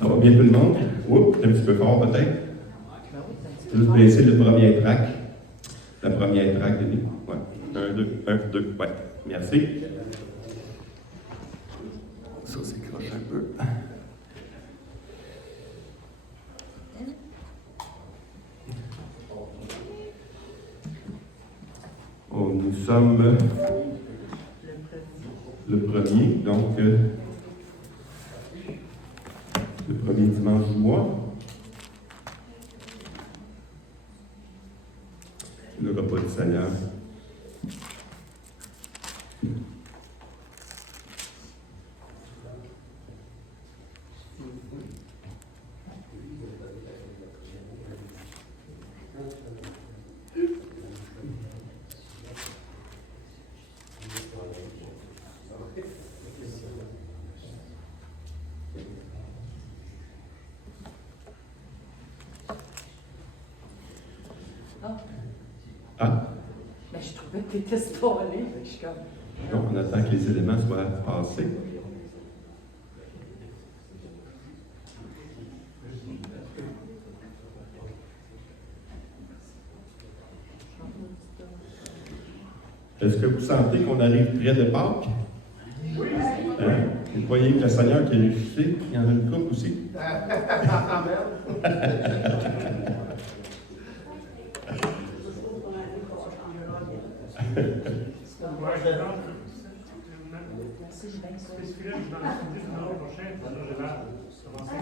Ça va bien tout le monde? Oups, c'est un petit peu fort peut-être. Juste baisser le premier track. La première track, Denis. Ouais. 1, 2. Ouais. Merci. Ça s'écroche un peu. Nous sommes le premier, donc le premier dimanche du mois. Le repas du Seigneur. Ah? Ben, je trouvais que tu étais stallé, je suis comme... Donc, on attend que les éléments soient passés. Est-ce que vous sentez qu'on arrive près de Pâques? Oui. Hein? Vous voyez que le Seigneur qui est ressuscité, il y en a une couple aussi.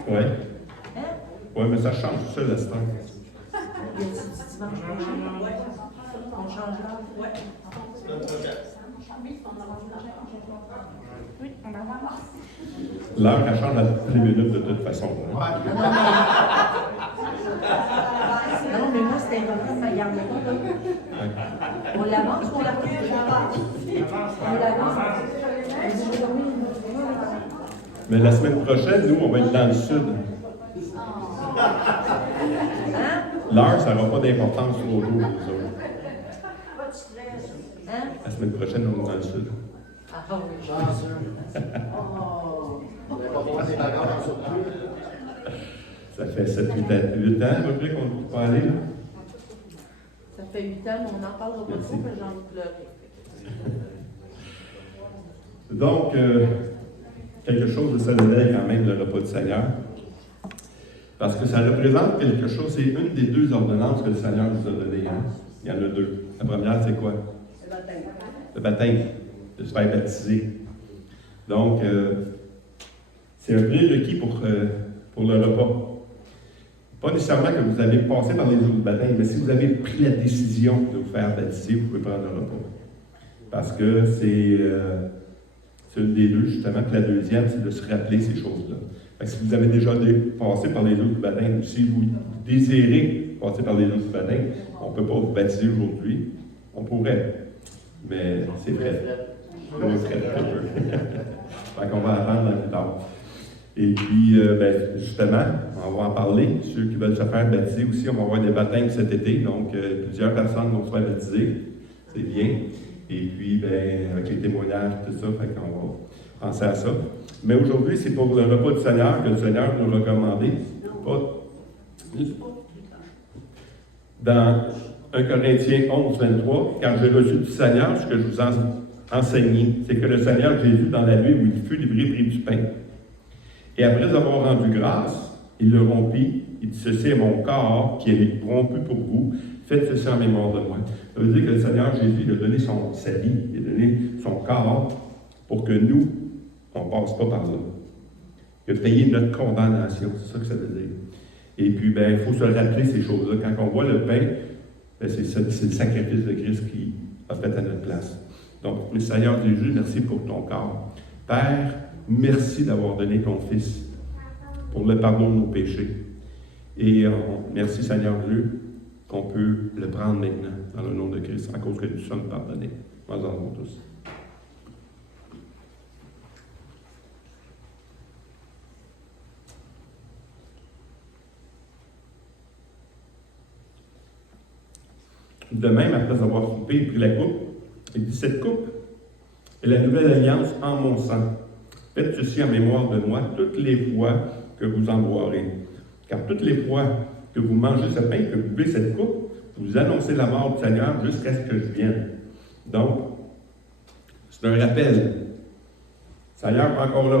Oui. Oui, mais ça change ça, l'instant. On change là? Oui. Oui, on avance. L'heure, elle change à toutes les minutes de toute façon. Hein? Non, mais moi, c'était important de me garder là. On l'avance ou on la recule? On l'avance. Mais la semaine prochaine, nous, on va être dans le sud. L'heure, ça n'aura pas d'importance au jour, nous autres. La semaine prochaine, on est dans le sud. Ah oui, je suis Ça fait 7-8 ans à peu près qu'on peut aller là. Ça fait 8 ans, mais on n'en parlera pas trop, mais j'ai envie de pleurer. Donc, quelque chose de solennel quand même, le repas du Seigneur. Parce que ça représente quelque chose, c'est une des deux ordonnances que le Seigneur nous a données. Hein? Il y en a deux. La première, c'est quoi? Le baptême. Le baptême, de se faire baptiser. Donc, c'est un prérequis pour le repas. Pas nécessairement que vous avez passé par les eaux de baptême, mais si vous avez pris la décision de vous faire baptiser, vous pouvez prendre le repas. Parce que c'est une des deux, justement, puis la deuxième, c'est de se rappeler ces choses-là. Si vous avez déjà passé par les eaux du baptême, ou si vous désirez passer par les eaux du baptême, on ne peut pas vous baptiser aujourd'hui. On pourrait, mais c'est vrai. On le ferait très peu. Donc, on va attendre plus tard. Et puis, justement, on va en parler. Ceux qui veulent se faire baptiser aussi, on va avoir des baptêmes cet été. Donc, plusieurs personnes vont se faire baptiser. C'est bien. Et puis, avec les témoignages, tout ça, fait qu'on va penser à ça. Mais aujourd'hui, c'est pour le repas du Seigneur que le Seigneur nous a recommandé. Dans 1 Corinthiens 11, 23, quand j'ai reçu du Seigneur, ce que je vous enseigné, c'est que le Seigneur Jésus, dans la nuit où il fut livré, prit du pain. Et après avoir rendu grâce, il le rompit. Il dit, ceci est mon corps qui est rompu pour vous. Faites ceci en mémoire de moi. Ça veut dire que le Seigneur Jésus il a donné sa vie, il a donné son corps pour que nous, on ne passe pas par là. Il a payé notre condamnation, c'est ça que ça veut dire. Et puis, il faut se rappeler ces choses-là. Quand on voit le pain, c'est le sacrifice de Christ qui a fait à notre place. Donc, le Seigneur Jésus, merci pour ton corps. Père, merci d'avoir donné ton Fils pour le pardon de nos péchés. Et merci, Seigneur Dieu, qu'on peut le prendre maintenant dans le nom de Christ, à cause que nous sommes pardonnés. Nous en avons tous. De même, après avoir soupé, il prit la coupe. Il dit, cette coupe, et la nouvelle alliance en mon sang. Faites ceci en mémoire de moi toutes les fois que vous en boirez. Car toutes les fois que vous mangez ce pain, que vous buvez cette coupe, vous annoncez la mort du Seigneur jusqu'à ce que je vienne. Donc, c'est un rappel. Le Seigneur n'est pas encore là.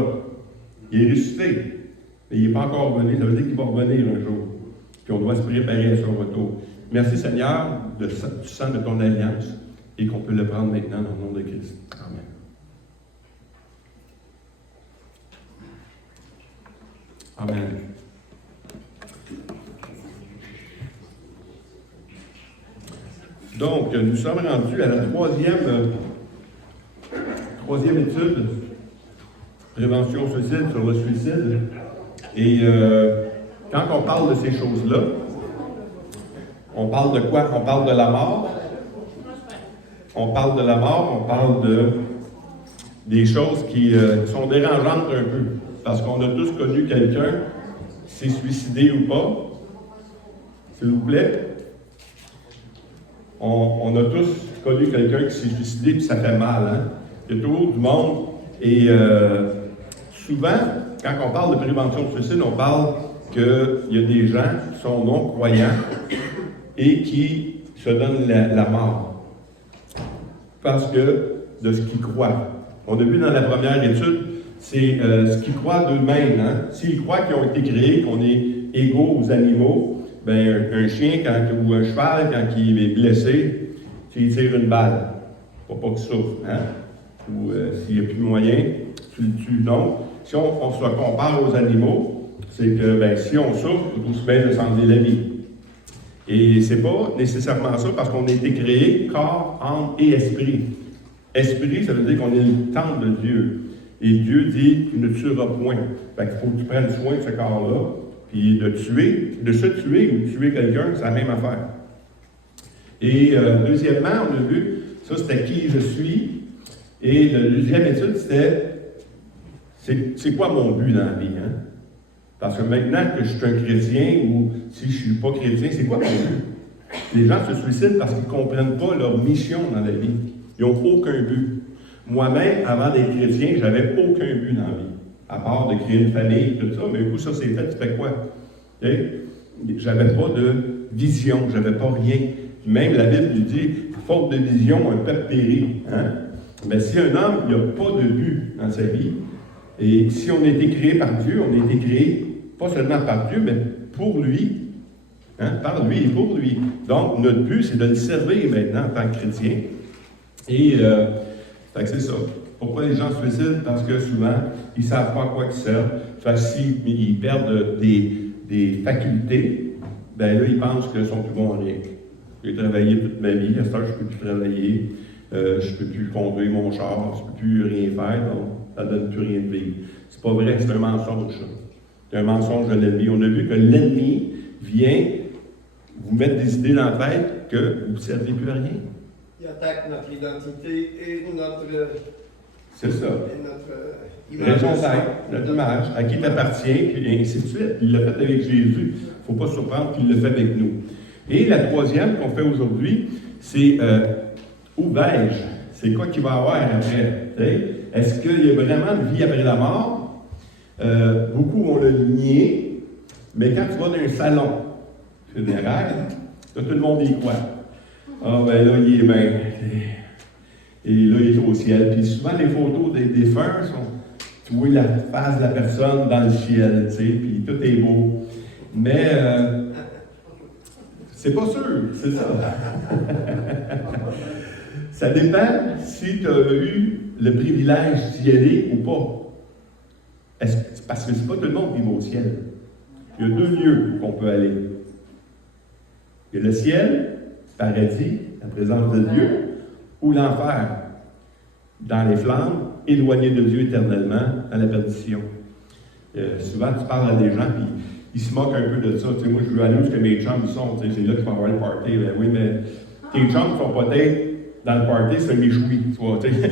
Il est ressuscité, mais il n'est pas encore venu. Ça veut dire qu'il va revenir un jour. Puis on doit se préparer à son retour. Merci Seigneur du sang de ton alliance et qu'on peut le prendre maintenant dans le nom de Christ. Amen. Amen. Donc, nous sommes rendus à la troisième étude, prévention suicide sur le suicide. Et quand on parle de ces choses-là, on parle de quoi? On parle de la mort. On parle de la mort, on parle des choses qui sont dérangeantes un peu. Parce qu'on a tous connu quelqu'un qui s'est suicidé ou pas. S'il vous plaît. On a tous connu quelqu'un qui s'est suicidé et ça fait mal. Hein? Il y a toujours du monde. Et souvent, quand on parle de prévention de suicide, on parle qu'il y a des gens qui sont non-croyants et qui se donnent la mort. Parce que de ce qu'ils croient. On a vu dans la première étude, c'est ce qu'ils croient d'eux-mêmes. Hein? S'ils croient qu'ils ont été créés, qu'on est égaux aux animaux, ben un chien ou un cheval, quand il est blessé, il tire une balle pour pas qu'il souffre. Hein? Ou s'il n'y a plus de moyen, tu le tues. Donc, si on se compare aux animaux, c'est que si on souffre, il faut se mettre de s'enlever la vie. Et c'est pas nécessairement ça parce qu'on a été créé corps, âme et esprit. Esprit, ça veut dire qu'on est le temple de Dieu. Et Dieu dit, tu ne tueras point. Fait qu'il faut que tu prennes soin de ce corps-là. Puis de se tuer ou de tuer quelqu'un, c'est la même affaire. Et deuxièmement, on a vu, ça c'était qui je suis. Et la deuxième étude, c'était, c'est quoi mon but dans la vie? Hein? Parce que maintenant que je suis un chrétien ou si je ne suis pas chrétien, c'est quoi mon but? Les gens se suicident parce qu'ils ne comprennent pas leur mission dans la vie. Ils n'ont aucun but. Moi-même, avant d'être chrétien, je n'avais aucun but dans la vie. À part de créer une famille, tout ça, mais du coup, ça c'est fait, tu fais quoi? Okay? J'avais pas de vision, j'avais pas rien. Même la Bible nous dit, faute de vision, un peuple périt. Hein? Mais si un homme n'a pas de but dans sa vie, et si on a été créé par Dieu, on a été créé pas seulement par Dieu, mais pour lui. Hein? Par lui et pour lui. Donc, notre but, c'est de le servir maintenant en tant que chrétien. Et c'est ça. Pourquoi les gens se suicident? Parce que souvent, ils ne savent pas à quoi ils servent. S'ils perdent des facultés, ben là, ils pensent qu'ils sont plus bons en rien. J'ai travaillé toute ma vie, à ce temps, je ne peux plus travailler, je ne peux plus conduire mon char, je ne peux plus rien faire, donc ça ne donne plus rien de vivre. C'est pas vrai, c'est un mensonge, ça. C'est un mensonge de l'ennemi. On a vu que l'ennemi vient vous mettre des idées dans la tête que vous ne servez plus à rien. Il attaque notre identité et notre... C'est ça. Et notre raison d'être, notre image, à qui t'appartient, et ainsi de suite. Il l'a fait avec Jésus. Il ne faut pas surprendre qu'il le fait avec nous. Et la troisième qu'on fait aujourd'hui, c'est où vais-je? C'est quoi qu'il va y avoir après? T'sais? Est-ce qu'il y a vraiment une vie après la mort? Beaucoup vont le nier, mais quand tu vas dans un salon funéraire, là, tout le monde y croit. Ah, ben là, il est bien. Et là, il est au ciel. Puis souvent, les photos des défunts tu vois la face de la personne dans le ciel, tu sais, puis tout est beau. Mais c'est pas sûr, c'est ça. Ça dépend si tu as eu le privilège d'y aller ou pas. Parce que c'est pas tout le monde qui va au ciel. Il y a deux lieux qu'on peut aller. Il y a le ciel, paradis, la présence de Dieu, ou l'enfer, dans les flammes, éloigné de Dieu éternellement, dans la perdition. Souvent, tu parles à des gens, puis ils se moquent un peu de ça. Tu sais, moi, je veux aller où mes chums ils sont, c'est là qu'il va y avoir le party. Ben oui, mais tes chums ne sont peut-être dans le party, c'est un méchoui, tu vois, tu sais.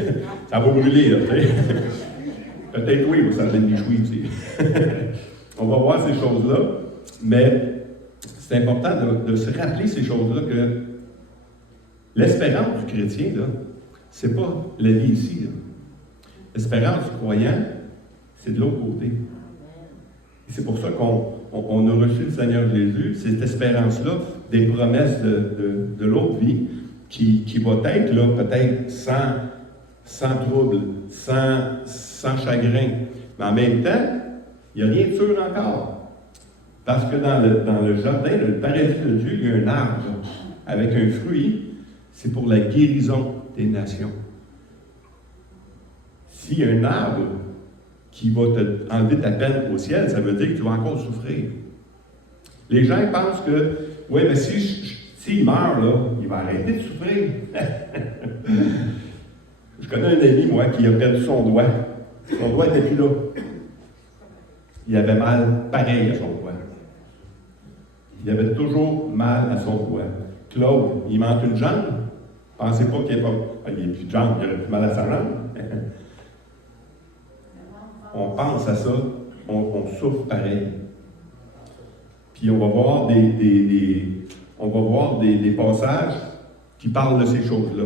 Ça va brûler, là, tu sais. Peut-être oui, ça va être méchoui, tu sais. On va voir ces choses-là, mais c'est important de se rappeler ces choses-là que l'espérance du chrétien, là, c'est pas la vie ici. Là. L'espérance du croyant, c'est de l'autre côté. Et c'est pour ça qu'on a reçu le Seigneur Jésus, cette espérance-là, des promesses de l'autre vie, qui va être là, peut-être sans trouble, sans chagrin. Mais en même temps, il n'y a rien de sûr encore. Parce que dans le jardin, le paradis de Dieu, il y a un arbre avec un fruit, c'est pour la guérison des nations. S'il y a un arbre qui va te enlever ta peine au ciel, ça veut dire que tu vas encore souffrir. Les gens pensent que, oui, mais s'il meurt, là, il va arrêter de souffrir. Je connais un ami, moi, qui a perdu son doigt. Son doigt n'était plus là. Il avait mal pareil à son doigt. Il avait toujours mal à son doigt. Claude, il manque une jambe. Pensez pas qu'il n'y a pas. Il n'y a plus de jambe, il aurait plus mal à sa jambe. On pense à ça, on souffre pareil. Puis on va voir des passages qui parlent de ces choses-là.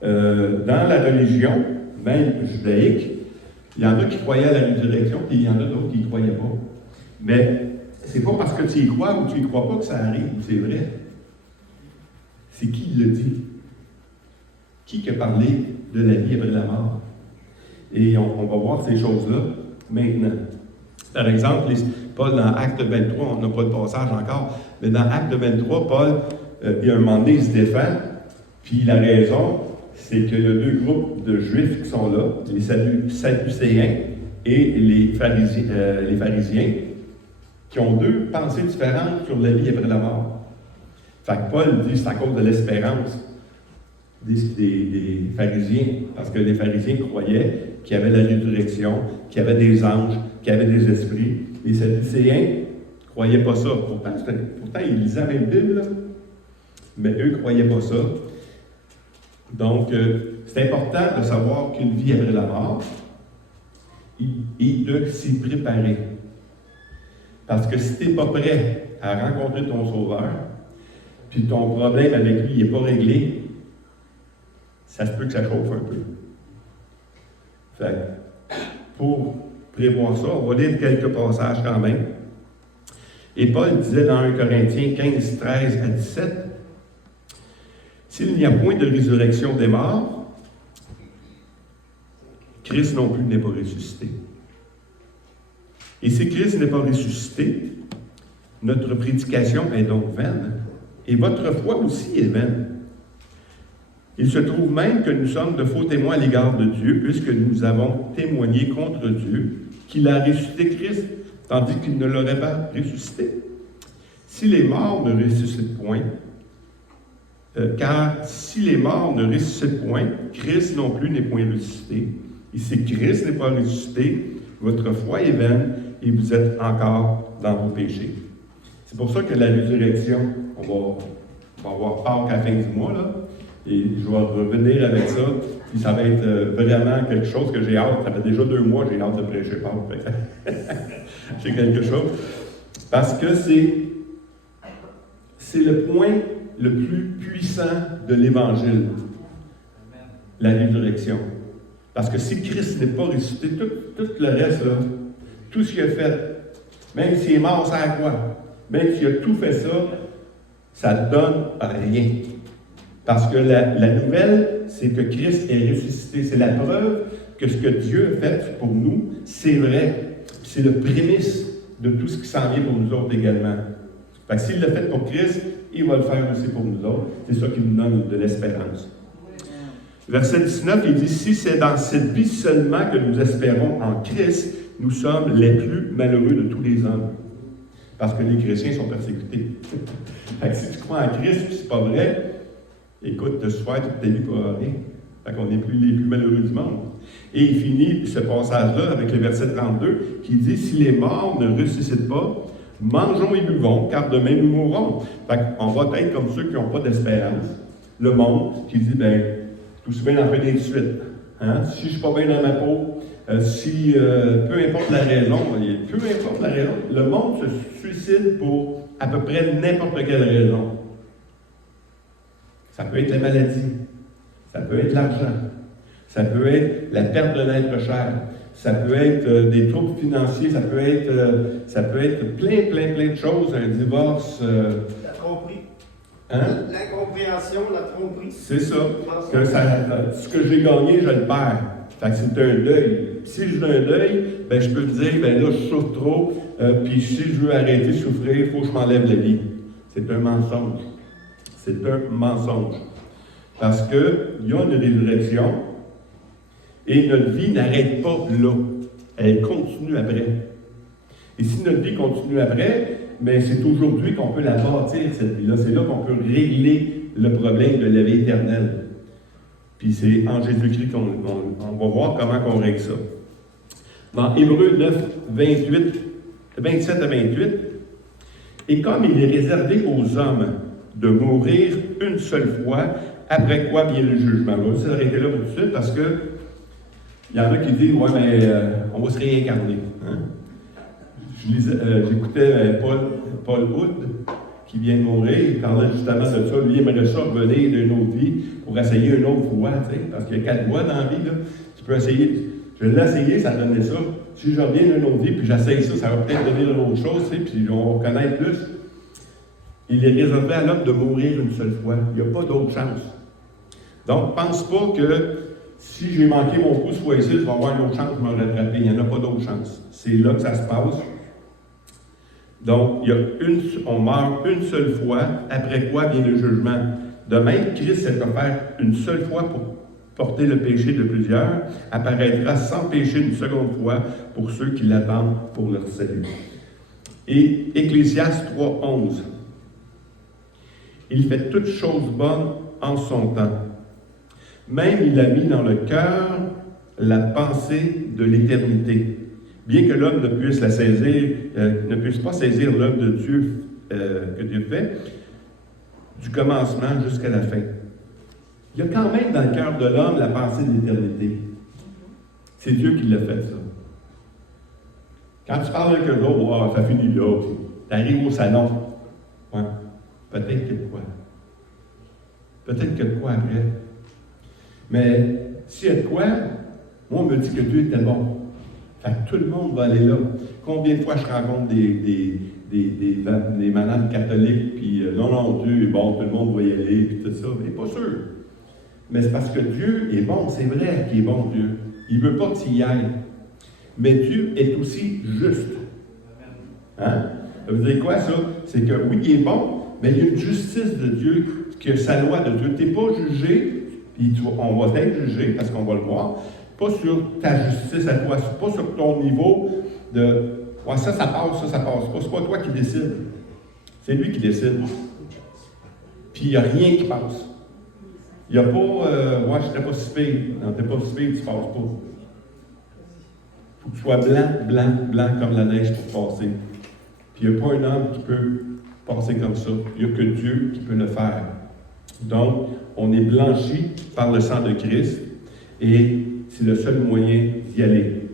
Dans la religion, même judaïque, il y en a qui croyaient à la résurrection, puis il y en a d'autres qui ne croyaient pas. Mais c'est pas parce que tu y crois ou tu y crois pas que ça arrive, c'est vrai. C'est qui le dit? Qui a parlé de la vie après la mort? Et on va voir ces choses-là maintenant. Par exemple, Paul, dans Acte 23, on n'a pas le passage encore, mais dans Acte 23, Paul, il y a un moment donné, il se défend, puis la raison, c'est qu'il y a deux groupes de Juifs qui sont là, les Sadducéens et les pharisiens, qui ont deux pensées différentes sur la vie après la mort. Fait que Paul dit que c'est à cause de l'espérance des pharisiens, parce que les pharisiens croyaient qu'il y avait la résurrection, qu'il y avait des anges, qu'il y avait des esprits. Les Sadducéens ne croyaient pas ça. Pourtant, ils lisaient la même Bible, là. Mais eux ne croyaient pas ça. Donc, c'est important de savoir qu'une vie après la mort et de s'y préparer. Parce que si tu n'es pas prêt à rencontrer ton Sauveur, puis ton problème avec lui n'est pas réglé, ça se peut que ça chauffe un peu. Fait que, pour prévoir ça, on va lire quelques passages quand même. Et Paul disait dans 1 Corinthiens 15, 13 à 17, « S'il n'y a point de résurrection des morts, Christ non plus n'est pas ressuscité. Et si Christ n'est pas ressuscité, notre prédication est donc vaine, et votre foi aussi est vaine. Il se trouve même que nous sommes de faux témoins à l'égard de Dieu, puisque nous avons témoigné contre Dieu qu'il a ressuscité Christ, tandis qu'il ne l'aurait pas ressuscité. Si les morts ne ressuscitent point, car si les morts ne ressuscitent point, Christ non plus n'est point ressuscité. Et si Christ n'est pas ressuscité, votre foi est vaine et vous êtes encore dans vos péchés. C'est pour ça que la résurrection, on va avoir Pâques à la fin du mois, là, et je vais revenir avec ça, puis ça va être vraiment quelque chose que j'ai hâte. Ça fait déjà 2 mois que j'ai hâte de prêcher Pâques. C'est quelque chose. Parce que c'est le point le plus puissant de l'Évangile, la résurrection. Parce que si Christ n'est pas ressuscité, tout le reste, là, tout ce qu'il a fait, même s'il est mort sans quoi, même s'il a tout fait ça, ça ne donne rien. Parce que la nouvelle, c'est que Christ est ressuscité. C'est la preuve que ce que Dieu a fait pour nous, c'est vrai. C'est le prémisse de tout ce qui s'en vient pour nous autres également. Fait que s'il l'a fait pour Christ, il va le faire aussi pour nous autres. C'est ça qui nous donne de l'espérance. Verset 19, il dit « Si c'est dans cette vie seulement que nous espérons en Christ, nous sommes les plus malheureux de tous les hommes. » Parce que les chrétiens sont persécutés. Fait que si tu crois en Christ et c'est pas vrai, écoute, te souffrir toute ta vie pour rien. Fait qu'on est les plus malheureux du monde. Et il finit ce passage-là avec le verset 32 qui dit « Si les morts ne ressuscitent pas, mangeons et buvons, car demain nous mourrons. » Fait qu'on va être comme ceux qui n'ont pas d'espérance. Le monde qui dit « Ben, tout se met dans le suite. Hein? Si je ne suis pas bien dans ma peau, peu importe la raison, le monde se suicide pour à peu près n'importe quelle raison. Ça peut être la maladie, ça peut être l'argent, Ça peut être la perte d'un être cher. Ça peut être des troubles financiers. Ça peut être plein de choses. Un divorce. La tromperie. Hein? L'incompréhension, la tromperie. C'est ça. Ce que j'ai gagné, je le perds. Fait que c'est un deuil. Si j'ai un deuil, ben, je peux te dire, ben là, je souffre trop, puis si je veux arrêter de souffrir, il faut que je m'enlève la vie. C'est un mensonge. C'est un mensonge. Parce qu'il y a une résurrection, et notre vie n'arrête pas là. Elle continue après. Et si notre vie continue après, bien, c'est aujourd'hui qu'on peut la bâtir, cette vie-là. C'est là qu'on peut régler le problème de la vie éternelle. Puis c'est en Jésus-Christ qu'on va voir comment on règle ça. Dans Hébreux 9, 27 à 28, « Et comme il est réservé aux hommes de mourir une seule fois, après quoi vient le jugement. » On va s'arrêter là tout de suite parce que il y en a qui disent « Ouais, mais on va se réincarner. Hein? » J'écoutais Paul Hood, qui vient de mourir, il parlait justement de ça. Lui, il aimerait ça revenir d'une autre vie pour essayer une autre voie, tu sais, parce qu'il y a 4 voies dans la vie, là. Tu peux essayer. Je l'ai essayé, ça donnait ça. Si je reviens d'une autre vie, puis j'essaye ça, ça va peut-être devenir une autre chose, tu sais, puis on va connaître plus. Il est réservé à l'homme de mourir une seule fois. Il n'y a pas d'autre chance. Donc, pense pas que si j'ai manqué mon coup ce fois-ci, je vais avoir une autre chance de me rattraper. Il n'y en a pas d'autre chance. C'est là que ça se passe. Donc, on meurt une seule fois, après quoi vient le jugement. De même, Christ s'est offert une seule fois pour porter le péché de plusieurs, apparaîtra sans péché une seconde fois pour ceux qui l'attendent pour leur salut. Et Ecclésiaste 3:11. Il fait toutes choses bonnes en son temps. Même il a mis dans le cœur la pensée de l'éternité. Bien que l'homme ne puisse la saisir, ne puisse pas saisir l'œuvre de Dieu que Dieu fait, du commencement jusqu'à la fin. Il y a quand même dans le cœur de l'homme la pensée de l'éternité. C'est Dieu qui l'a fait, ça. Quand tu parles avec eux autres, oh, ça finit là. Tu arrives au salon. Ouais. Peut-être que de quoi. Peut-être que de quoi après. Mais s'il y a de quoi, moi, on me dit que Dieu était bon. Fait que tout le monde va aller là. Combien de fois je rencontre des madames catholiques, puis non, Dieu est bon, tout le monde va y aller, puis tout ça. Mais pas sûr. Mais c'est parce que Dieu est bon, c'est vrai qu'il est bon, Dieu. Il ne veut pas que tu y ailles. Mais Dieu est aussi juste. Hein? Ça veut dire quoi, ça? C'est que oui, il est bon, mais il y a une justice de Dieu, que sa loi de Dieu. Tu n'es pas jugé, puis on va t'être jugé, parce qu'on va le voir, pas sur ta justice à toi, pas sur ton niveau de ouais, ça passe, ça passe pas. C'est pas toi qui décide. C'est lui qui décide. Puis il n'y a rien qui passe. Il n'y a pas ouais, je n'étais pas si pire. Non, t'es pas si pire, tu passes pas. Il faut que tu sois blanc comme la neige pour passer. Puis il n'y a pas un homme qui peut passer comme ça. Il n'y a que Dieu qui peut le faire. Donc, on est blanchi par le sang de Christ et c'est le seul moyen d'y aller.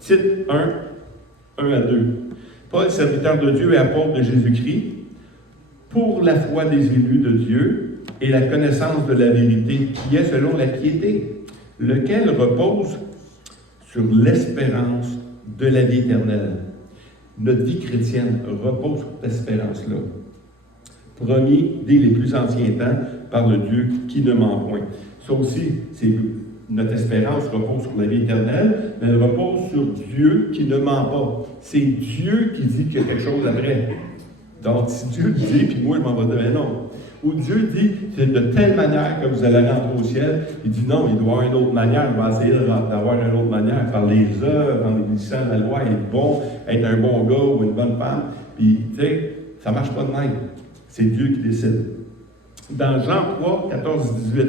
Tite 1 à 2. Paul, serviteur de Dieu et apôtre de Jésus-Christ, pour la foi des élus de Dieu et la connaissance de la vérité qui est selon la piété, lequel repose sur l'espérance de la vie éternelle. Notre vie chrétienne repose sur cette espérance-là. Promis dès les plus anciens temps par le Dieu qui ne ment point. Ça aussi, c'est notre espérance repose sur la vie éternelle, mais elle repose sur Dieu qui ne ment pas. C'est Dieu qui dit qu'il y a quelque chose après. Donc, si Dieu dit, puis moi je m'en vais dire, mais non. Ou Dieu dit, c'est de telle manière que vous allez rentrer au ciel, il dit non, il doit y avoir une autre manière, il va essayer d'avoir une autre manière, par les œuvres, en obéissant à la loi, être bon, être un bon gars ou une bonne femme. Puis, tu sais, ça ne marche pas de même. C'est Dieu qui décide. Dans Jean 3, 14, 18,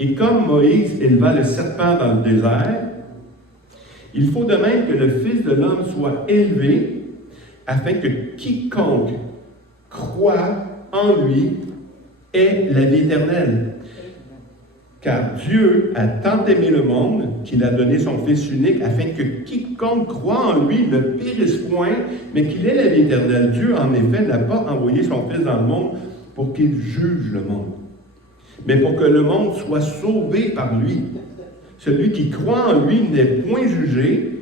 et comme Moïse éleva le serpent dans le désert, il faut de même que le Fils de l'homme soit élevé, afin que quiconque croit en lui ait la vie éternelle. Car Dieu a tant aimé le monde qu'il a donné son Fils unique, afin que quiconque croit en lui ne périsse point, mais qu'il ait la vie éternelle. Dieu, en effet, n'a pas envoyé son Fils dans le monde pour qu'il juge le monde, mais pour que le monde soit sauvé par lui. Celui qui croit en lui n'est point jugé,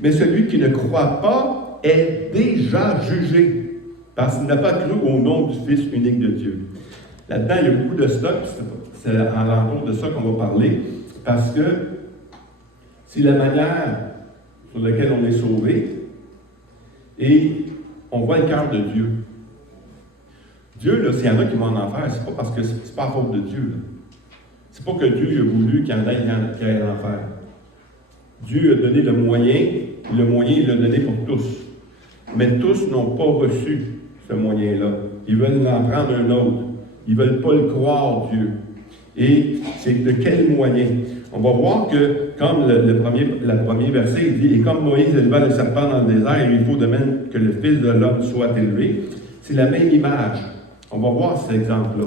mais celui qui ne croit pas est déjà jugé, parce qu'il n'a pas cru au nom du Fils unique de Dieu. Là-dedans, il y a beaucoup de stock, c'est à l'entour de ça qu'on va parler, parce que c'est la manière sur laquelle on est sauvé, et on voit le cœur de Dieu. Dieu, là, s'il y en a qui vont en enfer, c'est pas parce que c'est pas à faute de Dieu. Là. C'est pas que Dieu a voulu qu'il y en ait en enfer. Dieu a donné le moyen il l'a donné pour tous. Mais tous n'ont pas reçu ce moyen-là. Ils veulent en prendre un autre. Ils ne veulent pas le croire, Dieu. Et c'est de quel moyen? On va voir que, comme le premier verset, il dit « Et comme Moïse éleva le serpent dans le désert, il faut de même que le Fils de l'homme soit élevé. » C'est la même image. On va voir cet exemple-là.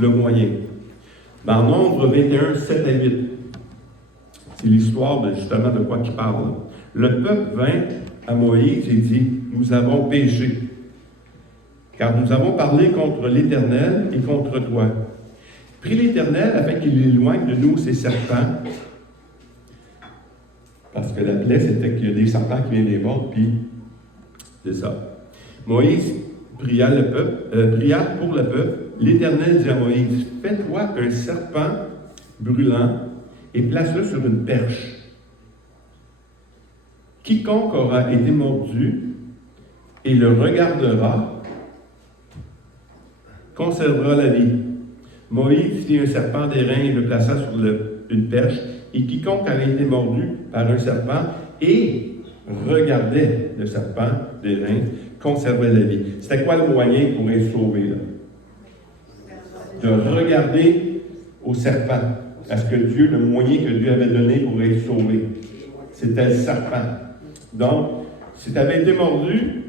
Le moyen. Dans Nombre 21, 7 à 8, c'est l'histoire justement de quoi il parle. Le peuple vint à Moïse et dit, « Nous avons péché, car nous avons parlé contre l'Éternel et contre toi. Prie l'Éternel afin qu'il éloigne de nous ces serpents. » Parce que la plaie, c'était qu'il y a des serpents qui viennent les mordre, puis c'est ça. Moïse pria pour le peuple. L'Éternel dit à Moïse, « Fais-toi un serpent brûlant et place-le sur une perche. Quiconque aura été mordu et le regardera conservera la vie. » Moïse fit un serpent d'airain et le plaça sur une perche, et quiconque avait été mordu par un serpent et regardait le serpent d'airain conservait la vie. C'était quoi le moyen pour être sauvé, là? De regarder au serpent. Parce que Dieu, le moyen que Dieu avait donné pour être sauvé, c'était le serpent. Donc, si tu avais été mordu,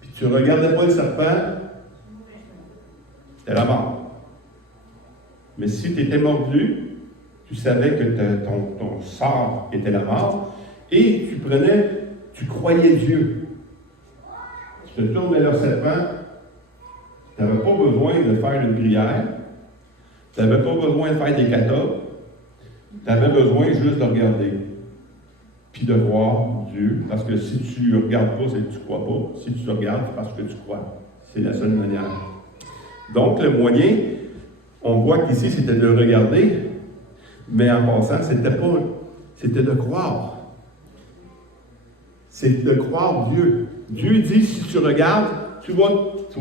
puis tu ne regardais pas le serpent, c'était la mort. Mais si tu étais mordu, tu savais que ton sort était la mort, et tu croyais Dieu. Tu te tournes vers le serpent, tu n'avais pas besoin de faire une prière, tu n'avais pas besoin de faire des katas, tu avais besoin juste de regarder, puis de voir Dieu, parce que si tu ne regardes pas, c'est que tu ne crois pas. Si tu regardes, c'est parce que tu crois. C'est la seule manière. Donc, le moyen, on voit qu'ici, c'était de regarder, mais en passant, c'était de croire. C'est de croire Dieu. Dieu dit, si tu regardes, tu vas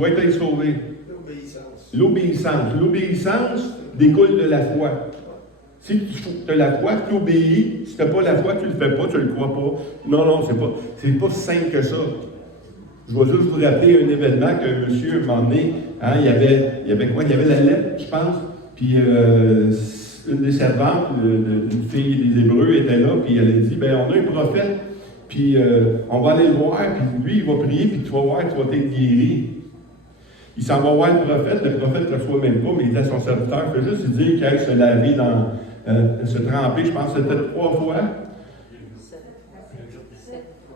être sauvé. L'obéissance. L'obéissance. L'obéissance découle de la foi. Si tu as la foi, tu obéis. Si tu n'as pas la foi, tu ne le fais pas, tu ne le crois pas. Non, c'est pas si simple que ça. Je vais juste vous rappeler un événement qu'un monsieur m'a emmené. Hein, il y avait quoi? Il y avait la lettre, je pense. Puis une des servantes, une fille des Hébreux, était là, puis elle a dit, ben on a un prophète, puis on va aller le voir, puis lui, il va prier, puis tu vas voir, tu vas être guéri. Il s'en va voir le prophète ne le reçoit même pas, mais il dit à son serviteur, il fait juste dire qu'il aille se laver se tremper, je pense que c'était 3 fois.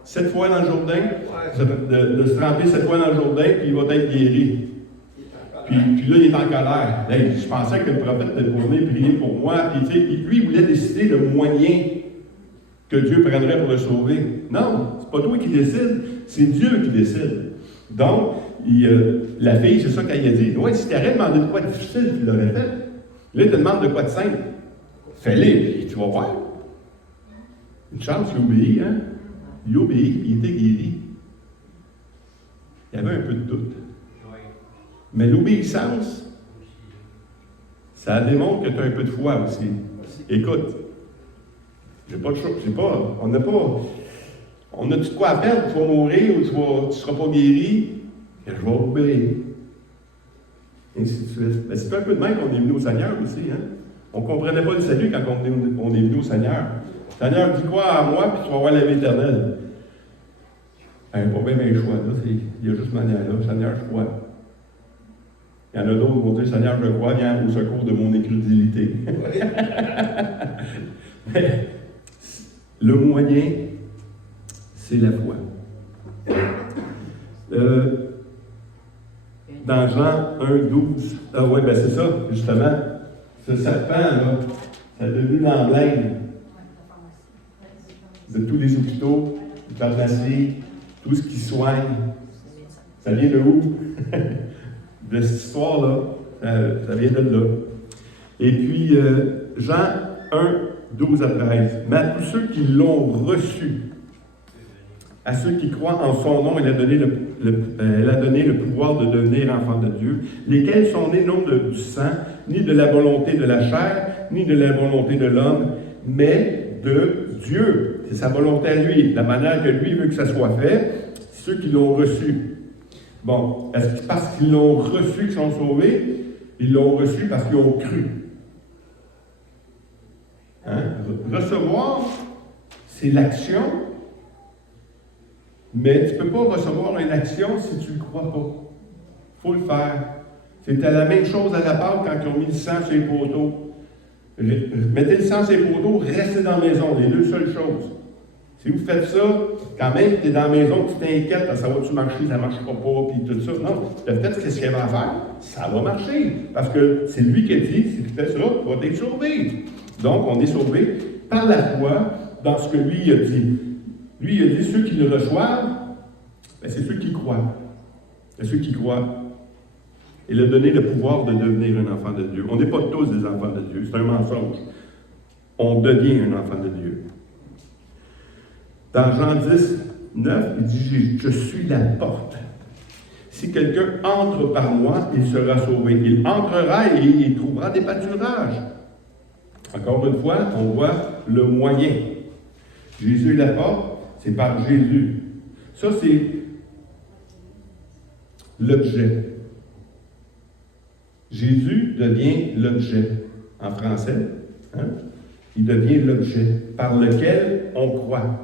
7 fois dans le Jourdain, de se tremper 7 fois dans le Jourdain, puis il va être guéri. Puis là, il est en colère. Là, je pensais que le prophète était pour venir prier pour moi. Puis lui, il voulait décider le moyen que Dieu prendrait pour le sauver. Non, c'est pas toi qui décide, c'est Dieu qui décide. Donc, la fille, c'est ça qu'elle a dit. Ouais, si tu avais demandé de quoi de difficile, tu l'aurais fait. Là, il te demande de quoi de simple. Fais-le, puis tu vas voir. Une chance, il obéit, hein? Il obéit, il était guéri. Il y avait un peu de doute. Mais l'obéissance, ça démontre que tu as un peu de foi aussi. Écoute, j'ai pas de choix, on a-tu de quoi à perdre, tu vas mourir ou tu ne seras pas guéri, et je vais obéir. Et ainsi de suite. Mais c'est un peu de même qu'on est venu au Seigneur aussi. Hein? On ne comprenait pas le salut quand on est venu au Seigneur. Le Seigneur dit quoi à moi, puis tu vas avoir la vie éternelle. Pas bien mes choix, là. Il y a juste manière là. Seigneur, je crois. Il y en a d'autres qui vont dire, Seigneur, je crois, viens au secours de mon incrédulité. Mais le moyen, c'est la foi. Il y a une dans Jean 1,12. Ah oui, ben c'est ça, justement. Ce serpent, là, ça a devenu l'emblème de tous les hôpitaux, les pharmacies, tout ce qui soigne. Ça vient de où? De cette histoire-là. Ça vient de là. Et puis, Jean 1, 12 à 13. Mais à tous ceux qui l'ont reçu, à ceux qui croient en son nom, elle a donné le pouvoir de devenir enfants de Dieu, lesquels sont nés non du sang, ni de la volonté de la chair, ni de la volonté de l'homme, mais de Dieu. C'est sa volonté à lui, la manière que lui veut que ça soit fait, ceux qui l'ont reçu. Bon, est-ce que parce qu'ils l'ont reçu qu'ils sont sauvés? Ils l'ont reçu parce qu'ils ont cru. Hein? Recevoir, c'est l'action, mais tu ne peux pas recevoir une action si tu ne le crois pas. Il faut le faire. C'était la même chose à la Pâque quand ils ont mis le sang sur les poteaux. Mettez le sang sur les poteaux, restez dans la maison, les deux seules choses. Si vous faites ça, quand même, tu es dans la maison, tu t'inquiètes, ça va-tu marcher, ça ne marchera pas, puis tout ça. Non, peut-être qu'est-ce qu'il va faire? Ça va marcher. Parce que c'est lui qui a dit, si tu fais ça, tu vas être sauvé. Donc, on est sauvé par la foi dans ce que lui a dit. Lui, il a dit, ceux qui le reçoivent, ben, c'est ceux qui croient. C'est ceux qui croient. Il a donné le pouvoir de devenir un enfant de Dieu. On n'est pas tous des enfants de Dieu, c'est un mensonge. On devient un enfant de Dieu. Dans Jean 10, 9, il dit, je suis la porte. Si quelqu'un entre par moi, il sera sauvé. Il entrera et il trouvera des pâturages. Encore une fois, on voit le moyen. Jésus est la porte, c'est par Jésus. Ça, c'est l'objet. Jésus devient l'objet. En français, hein? Il devient l'objet par lequel on croit.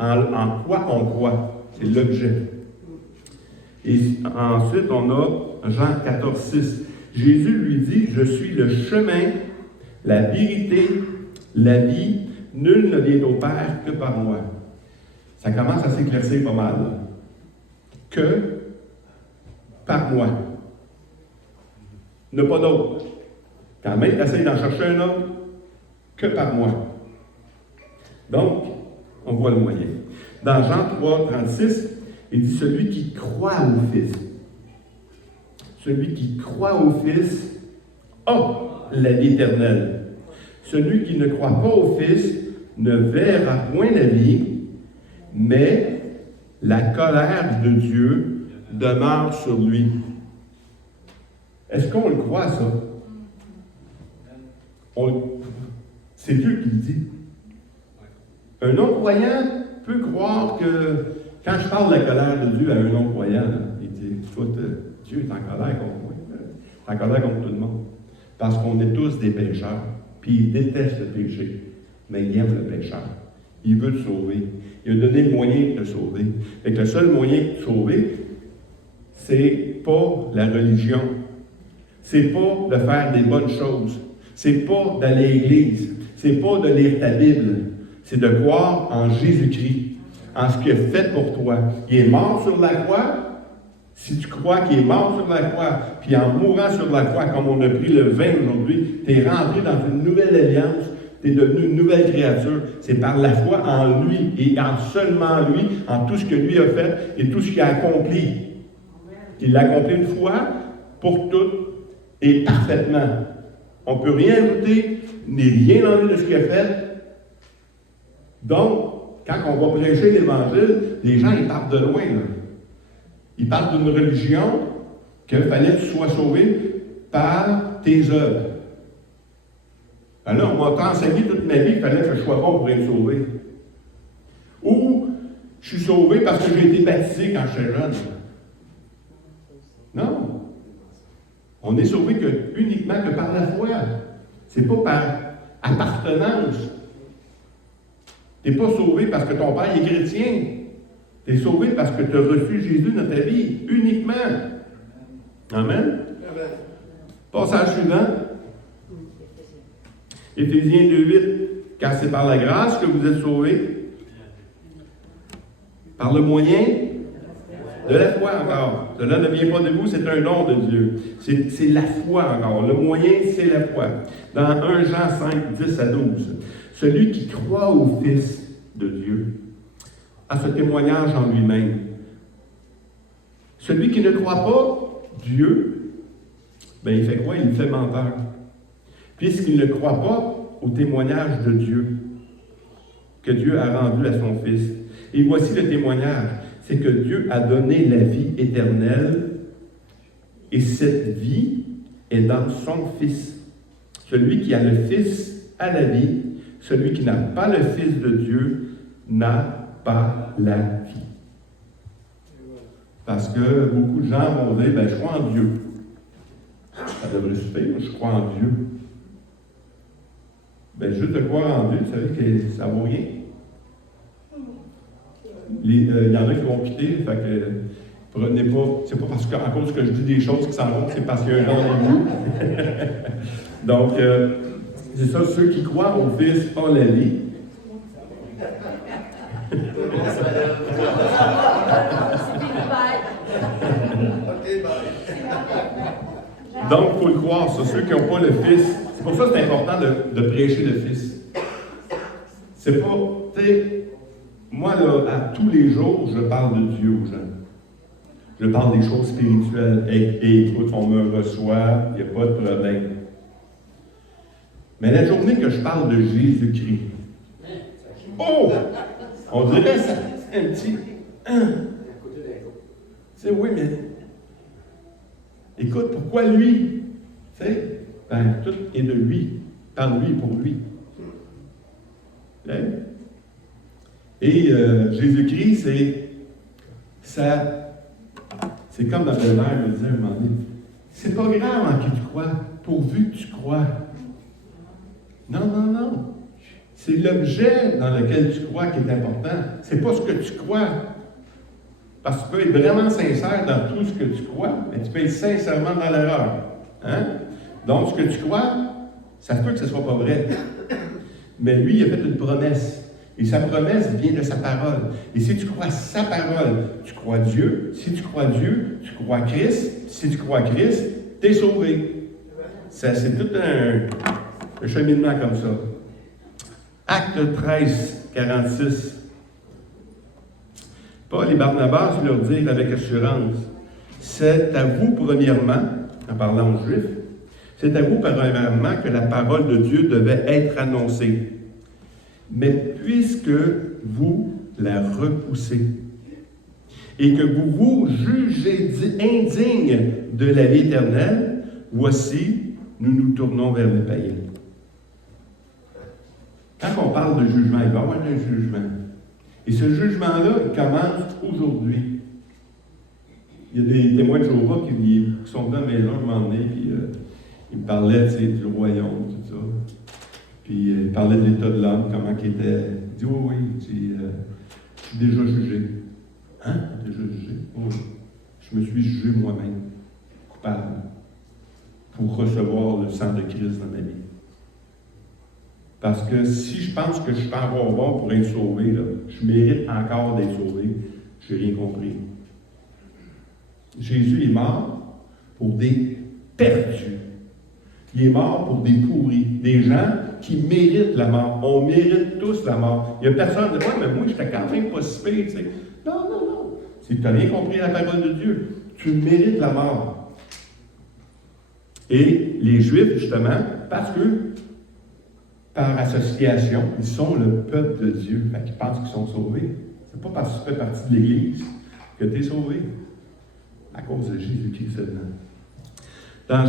En quoi on croit? C'est l'objet. Et ensuite, on a Jean 14, 6. Jésus lui dit, je suis le chemin, la vérité, la vie. Nul ne vient au Père que par moi. Ça commence à s'éclaircir pas mal. Que par moi. Il n'y en a pas d'autre. Quand même, tu essaies d'en chercher un autre, que par moi. Donc, on voit le moyen. Dans Jean 3, 36, il dit, celui qui croit au Fils. Celui qui croit au Fils a la vie éternelle. Celui qui ne croit pas au Fils ne verra point la vie, mais la colère de Dieu demeure sur lui. Est-ce qu'on le croit, ça? C'est Dieu qui le dit. Un non-croyant peut croire que, quand je parle de la colère de Dieu à un non-croyant, il dit, écoute, Dieu est en colère contre moi. Il est en colère contre tout le monde. Parce qu'on est tous des pécheurs. Puis il déteste le péché. Mais il aime le pécheur. Il veut te sauver. Il a donné le moyen de te sauver. Et que le seul moyen de te sauver, c'est pas la religion. C'est pas de faire des bonnes choses. C'est pas d'aller à l'église. C'est pas de lire ta Bible. C'est de croire en Jésus-Christ, en ce qu'il a fait pour toi. Il est mort sur la croix. Si tu crois qu'il est mort sur la croix, puis en mourant sur la croix, comme on a pris le vin aujourd'hui, tu es rentré dans une nouvelle alliance, tu es devenu une nouvelle créature. C'est par la foi en lui et en seulement lui, en tout ce que lui a fait et tout ce qu'il a accompli. Il l'a accompli une fois, pour toutes et parfaitement. On ne peut rien ajouter, ni rien enlever de ce qu'il a fait. Donc, quand on va prêcher l'Évangile, les gens, ils partent de loin, là. Ils parlent d'une religion qu'il fallait que tu sois sauvé par tes œuvres. Alors, on m'a enseigné toute ma vie qu'il fallait que je sois bon pour être sauvé. Ou, je suis sauvé parce que j'ai été baptisé quand j'étais jeune. Non. On est sauvé uniquement que par la foi. C'est pas par appartenance. Tu n'es pas sauvé parce que ton père est chrétien. Tu es sauvé parce que tu as reçu Jésus dans ta vie, uniquement. Amen. Amen. Passage suivant. Éphésiens 2:8. Car c'est par la grâce que vous êtes sauvés. Par le moyen De la foi encore. Cela ne vient pas de vous, c'est un don de Dieu. C'est la foi encore. Le moyen, c'est la foi. Dans 1 Jean 5, 10 à 12. Celui qui croit au Fils de Dieu a ce témoignage en lui-même. Celui qui ne croit pas Dieu, ben il fait quoi? Il fait menteur. Puisqu'il ne croit pas au témoignage de Dieu que Dieu a rendu à son Fils. Et voici le témoignage, c'est que Dieu a donné la vie éternelle et cette vie est dans son Fils. Celui qui a le Fils a la vie, celui qui n'a pas le Fils de Dieu n'a pas la vie. Parce que beaucoup de gens vont dire, ben, je crois en Dieu. Ça devrait suffire, je crois en Dieu. Ben, juste de croire en Dieu, vous savez que ça ne vaut rien. Il y en a qui vont quitter, fait que prenez pas, c'est pas parce qu'à cause que je dis des choses qui s'en vont, c'est parce qu'il y a un rendez-vous. Donc, c'est ça, ceux qui croient au Fils ont la vie. Donc, il faut le croire, ça, ceux qui n'ont pas le Fils. C'est pour ça que c'est important de prêcher le Fils. C'est pas, tu sais, moi, là, à tous les jours, je parle de Dieu aux gens. Je parle des choses spirituelles. Et écoute, on me reçoit, il n'y a pas de problème. Mais la journée que je parle de Jésus-Christ, oh! On dirait ça, un petit. C'est oui, mais. Écoute, pourquoi lui? Tu sais, ben, tout est de lui, par lui, pour lui. Hein? Et Jésus-Christ, c'est comme ma belle-mère me disait un moment donné, c'est pas grave en qui tu crois, pourvu que tu crois. Non, non, non. C'est l'objet dans lequel tu crois qui est important. C'est pas ce que tu crois. Parce que tu peux être vraiment sincère dans tout ce que tu crois, mais tu peux être sincèrement dans l'erreur. Hein? Donc, ce que tu crois, ça se peut que ce ne soit pas vrai. Mais lui, il a fait une promesse. Et sa promesse vient de sa parole. Et si tu crois sa parole, tu crois Dieu. Si tu crois Dieu, tu crois Christ. Si tu crois Christ, tu es sauvé. Ça, c'est tout un cheminement comme ça. Acte 13, 46. Paul et Barnabas leur dirent avec assurance, c'est à vous premièrement, en parlant aux Juifs, c'est à vous premièrement que la parole de Dieu devait être annoncée. Mais puisque vous la repoussez et que vous vous jugez indigne de la vie éternelle, voici, nous nous tournons vers les païens. Quand on parle de jugement, il va y avoir un jugement. Et ce jugement-là, il commence aujourd'hui. Il y a des témoins de Jéhovah qui sont dans la maison à un moment donné, puis ils me parlaient du royaume, tout ça. Puis ils parlaient de l'état de l'homme, comment il était. Il dit, oh oui, je suis déjà jugé. Hein? Déjà jugé? Oui. Je me suis jugé moi-même, coupable, pour recevoir le sang de Christ dans ma vie. Parce que si je pense que je suis encore bon pour être sauvé, là, je mérite encore d'être sauvé, je n'ai rien compris. Jésus est mort pour des perdus. Il est mort pour des pourris, des gens qui méritent la mort. On mérite tous la mort. Il n'y a personne qui dit, ouais, mais moi, je n'étais quand même pas si pire, tu sais. Non, non, non. Si tu n'as rien compris la parole de Dieu, tu mérites la mort. Et les Juifs, justement, parce que par association, ils sont le peuple de Dieu. Fait qu'ils pensent qu'ils sont sauvés. Ce n'est pas parce que tu fais partie de l'Église que tu es sauvé. À cause de Jésus-Christ seulement. Dans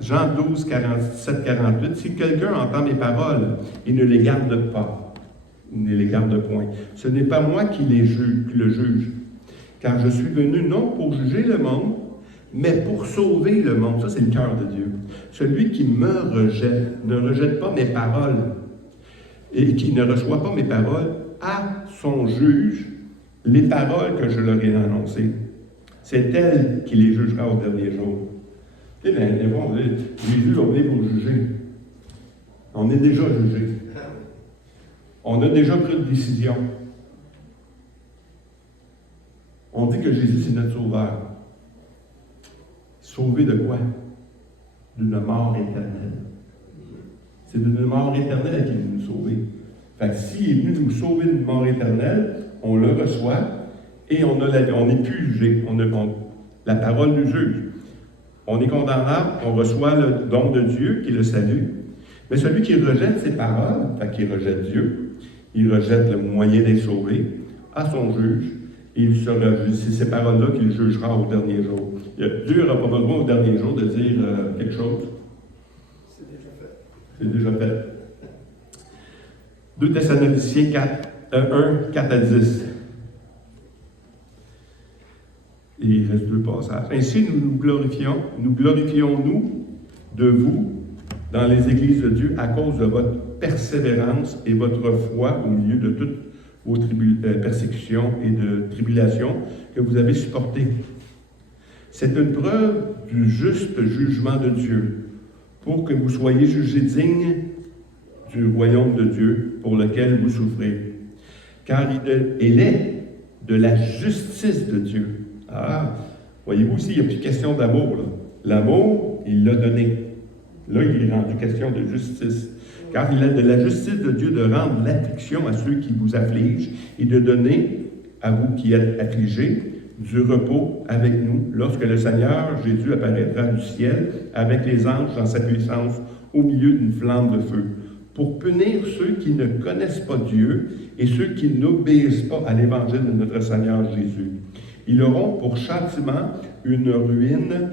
Jean 12, 47, 48, si quelqu'un entend mes paroles et ne les garde pas, ne les garde point, ce n'est pas moi qui le juge. Car je suis venu non pour juger le monde, mais pour sauver le monde. Ça, c'est le cœur de Dieu. Celui qui me rejette, ne rejette pas mes paroles, et qui ne reçoit pas mes paroles, a son juge les paroles que je leur ai annoncées. C'est elle qui les jugera au dernier jour. Tu sais, Jésus va venir pour juger. On est déjà jugé. On a déjà pris une décision. On dit que Jésus, c'est notre sauveur. Sauvé de quoi? D'une mort éternelle. C'est d'une mort éternelle qu'il est venu nous sauver. Fait que s'il est venu nous sauver d'une mort éternelle, on le reçoit et on n'est plus jugé. La parole nous juge. On est condamnable, on reçoit le don de Dieu qui est le salut. Mais celui qui rejette ces paroles, fait qu'il rejette Dieu, il rejette le moyen d'être sauvé, à son juge, et il sera jugé. C'est ces paroles-là qu'il jugera au dernier jour. Dieu n'aura pas besoin au dernier jour de dire quelque chose. C'est déjà fait. C'est déjà fait. 2 Thessaloniciens 1, 4 à 10. Et il reste 2 passages. Ainsi, nous glorifions-nous de vous dans les églises de Dieu à cause de votre persévérance et votre foi au milieu de toutes vos persécutions et de tribulations que vous avez supportées. C'est une preuve du juste jugement de Dieu, pour que vous soyez jugés dignes du royaume de Dieu pour lequel vous souffrez. Car il est de la justice de Dieu. Ah, voyez-vous ici, il n'y a plus question d'amour. L'amour, il l'a donné. Là, il est rendu question de justice. Car il est de la justice de Dieu de rendre l'affliction à ceux qui vous affligent et de donner à vous qui êtes affligés du repos avec nous lorsque le Seigneur Jésus apparaîtra du ciel avec les anges dans sa puissance au milieu d'une flamme de feu, pour punir ceux qui ne connaissent pas Dieu et ceux qui n'obéissent pas à l'évangile de notre Seigneur Jésus. Ils auront pour châtiment une ruine